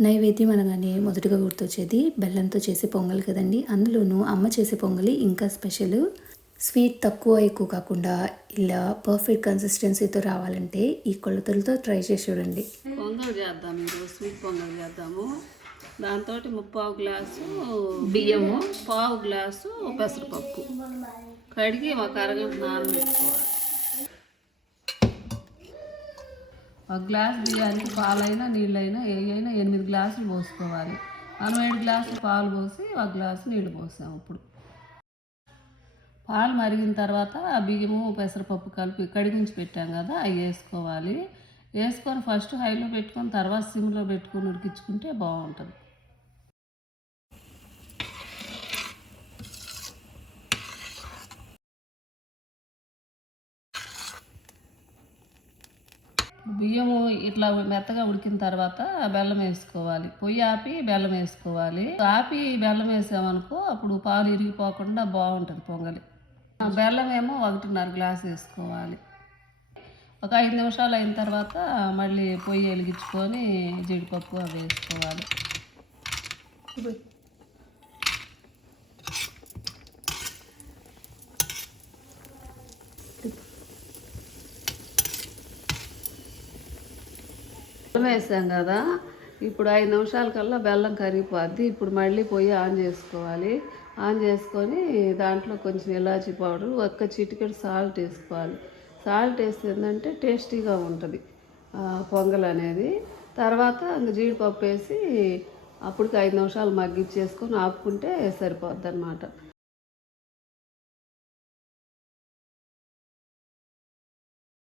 నైవేద్యం అనగానే మొదటగా గుర్తొచ్చేది బెల్లంతో చేసే పొంగల్ కదండి. అందులోనూ అమ్మ చేసే పొంగలి ఇంకా స్పెషల్. స్వీట్ తక్కువ ఎక్కువ కాకుండా ఇలా పర్ఫెక్ట్ కన్సిస్టెన్సీతో రావాలంటే ఈ కొలతలతో ట్రై చేసి చూడండి. పొంగల్ చేద్దాం ఈరోజు స్వీట్ పొంగల్ చేద్దాము. దాంతో ముప్పావు గ్లాసు బియ్యము. పావు గ్లాసు పెసరపప్పు. కడిగి ఒక అరగంట నానబెట్టుకోవాలి. ఒక గ్లాస్ బియ్యానికి పాలైనా నీళ్ళైనా ఏ అయినా ఎనిమిది గ్లాసులు పోసుకోవాలి. మనం ఏడు గ్లాసులు పాలు పోసి ఒక గ్లాసు నీళ్ళు పోసాం ఇప్పుడు. పాలు మరిగిన తర్వాత ఆ బియ్యము పెసరపప్పు కలిపి కడిగించి పెట్టాం కదా అవి వేసుకోవాలి. వేసుకొని ఫస్ట్ హైలో పెట్టుకొని తర్వాత సిమ్లో పెట్టుకొని ఉడికించుకుంటే బాగుంటుంది. బియ్యము ఇట్లా మెత్తగా ఉడికిన తర్వాత బెల్లం వేసుకోవాలి. పొయ్యి ఆపి బెల్లం వేసుకోవాలి. ఆపి బెల్లం వేసామనుకో అప్పుడు పాలు ఇరిగిపోకుండా బాగుంటుంది పొంగలి. బెల్లం ఏమో ఒకటిన్నర గ్లాస్ వేసుకోవాలి. ఒక ఐదు నిమిషాలు అయిన తర్వాత మళ్ళీ పొయ్యి వెలిగించుకొని జీడిపప్పు అవి వేసుకోవాలి. బెల్లం వేసాం కదా. ఇప్పుడు ఐదు నిమిషాల కల్లా బెల్లం కరిగిపోద్ది. ఇప్పుడు మళ్ళీ పొయ్యి ఆన్ చేసుకోవాలి. ఆన్ చేసుకొని దాంట్లో కొంచెం ఇలాచి పౌడర్ ఒక్క చిటికెడు సాల్ట్ వేసుకోవాలి. సాల్ట్ వేస్తే ఏంటంటే టేస్టీగా ఉంటుంది పొంగల్ అనేది. తర్వాత ఇంక జీడిపప్పు వేసి అప్పటికి ఐదు నిమిషాలు మగ్గిచ్చేసుకొని ఆపుకుంటే సరిపోద్ది అనమాట